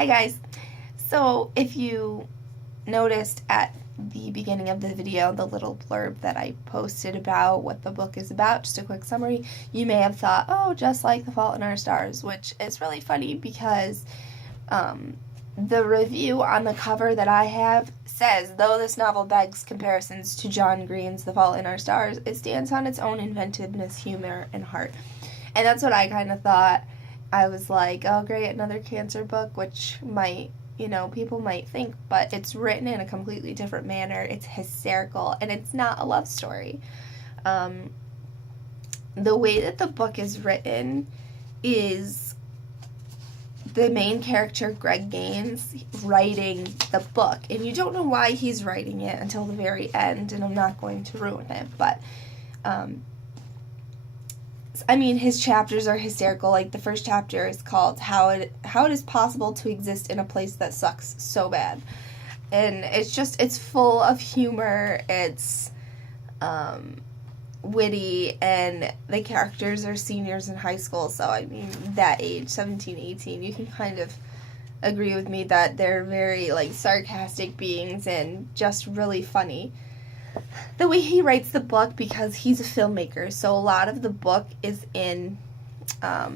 Hi guys. So if you noticed at the beginning of the video the little blurb that I posted about what the book is about, just a quick summary, you may have thought, oh, just like The Fault in Our Stars, which is really funny because the review on the cover that I have says, though this novel begs comparisons to John Green's The Fault in Our Stars, it stands on its own inventiveness, humor, and heart. And that's what I kind of thought. I was like, oh great, another cancer book, which might, people might think, but it's written in a completely different manner. It's hysterical, and it's not a love story. The way that the book is written is the main character, Greg Gaines, writing the book, and you don't know why he's writing it until the very end, and I'm not going to ruin it, but his chapters are hysterical. Like, the first chapter is called How It Is Possible to Exist in a Place That Sucks So Bad. And it's full of humor, it's witty, and the characters are seniors in high school, so that age, 17, 18, you can kind of agree with me that they're very, sarcastic beings and just really funny. The way he writes the book, because he's a filmmaker, so a lot of the book is in a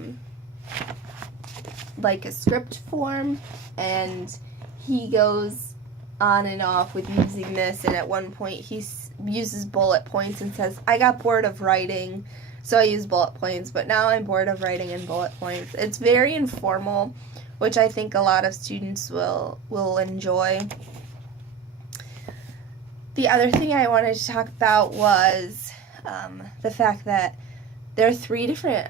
script form, and he goes on and off with using this, and at one point he uses bullet points and says, I got bored of writing, so I use bullet points, but now I'm bored of writing in bullet points. It's very informal, which I think a lot of students will enjoy. The other thing I wanted to talk about was the fact that there are 3 different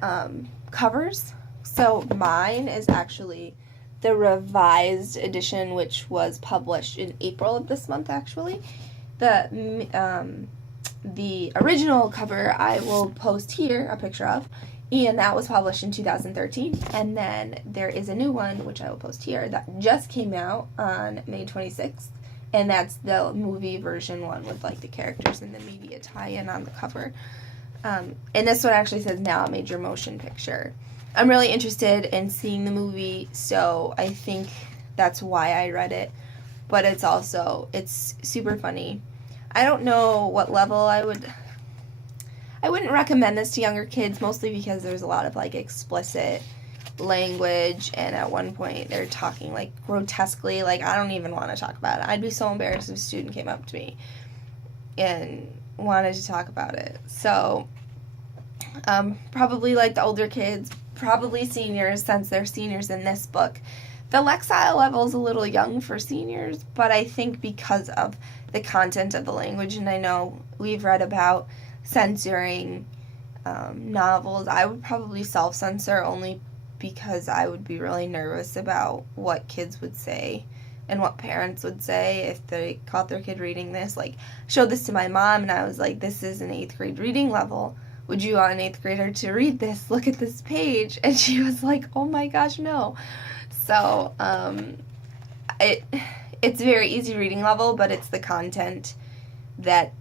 covers. So mine is actually the revised edition, which was published in April of this month, actually. The original cover I will post here a picture of, and that was published in 2013. And then there is a new one, which I will post here, that just came out on May 26th. And that's the movie version one with, the characters and the media tie-in on the cover. And this one actually says, now a major motion picture. I'm really interested in seeing the movie, so I think that's why I read it. But it's super funny. I don't know what level I wouldn't recommend this to younger kids, mostly because there's a lot of, explicit language, and at one point they're talking grotesquely. I don't even want to talk about it. I'd be so embarrassed if a student came up to me and wanted to talk about it. So probably the older kids, probably seniors, since they're seniors in this book. The Lexile level is a little young for seniors, but I think because of the content of the language, and I know we've read about censoring novels, I would probably self-censor only because I would be really nervous about what kids would say and what parents would say if they caught their kid reading this. Showed this to my mom, and I was like, this is an 8th grade reading level. Would you want an 8th grader to read this? Look at this page. And she was like, oh my gosh, no. So, it's very easy reading level, but it's the content that,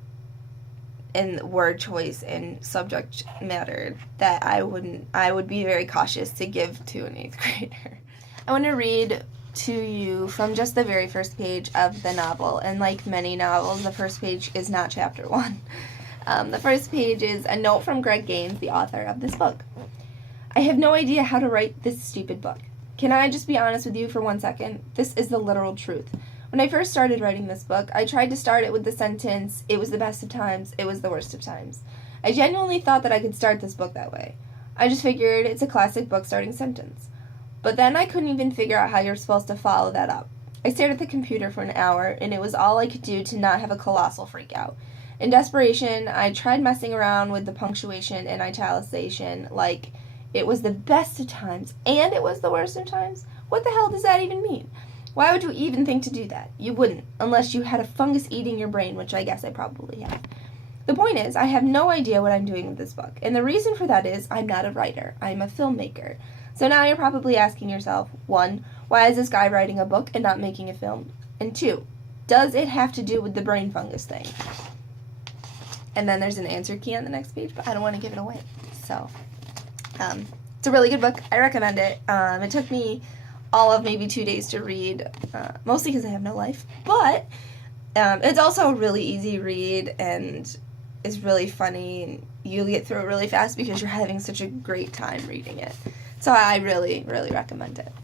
and word choice and subject matter, that I would be very cautious to give to an 8th grader. I want to read to you from just the very first page of the novel, and like many novels, the first page is not chapter 1. The first page is a note from Greg Gaines, the author of this book. I have no idea how to write this stupid book. Can I just be honest with you for 1 second? This is the literal truth. When I first started writing this book, I tried to start it with the sentence, it was the best of times, it was the worst of times. I genuinely thought that I could start this book that way. I just figured it's a classic book starting sentence. But then I couldn't even figure out how you're supposed to follow that up. I stared at the computer for an hour, and it was all I could do to not have a colossal freak out. In desperation, I tried messing around with the punctuation and italicization, like it was the best of times and it was the worst of times. What the hell does that even mean? Why would you even think to do that? You wouldn't, unless you had a fungus eating your brain, which I guess I probably have. The point is, I have no idea what I'm doing with this book, and the reason for that is I'm not a writer. I'm a filmmaker. So now you're probably asking yourself, 1, why is this guy writing a book and not making a film? And 2, does it have to do with the brain fungus thing? And then there's an answer key on the next page, but I don't want to give it away. So, it's a really good book. I recommend it. It took me all of maybe 2 days to read, mostly because I have no life. But it's also a really easy read, and it's really funny, and you get through it really fast because you're having such a great time reading it. So I really, really recommend it.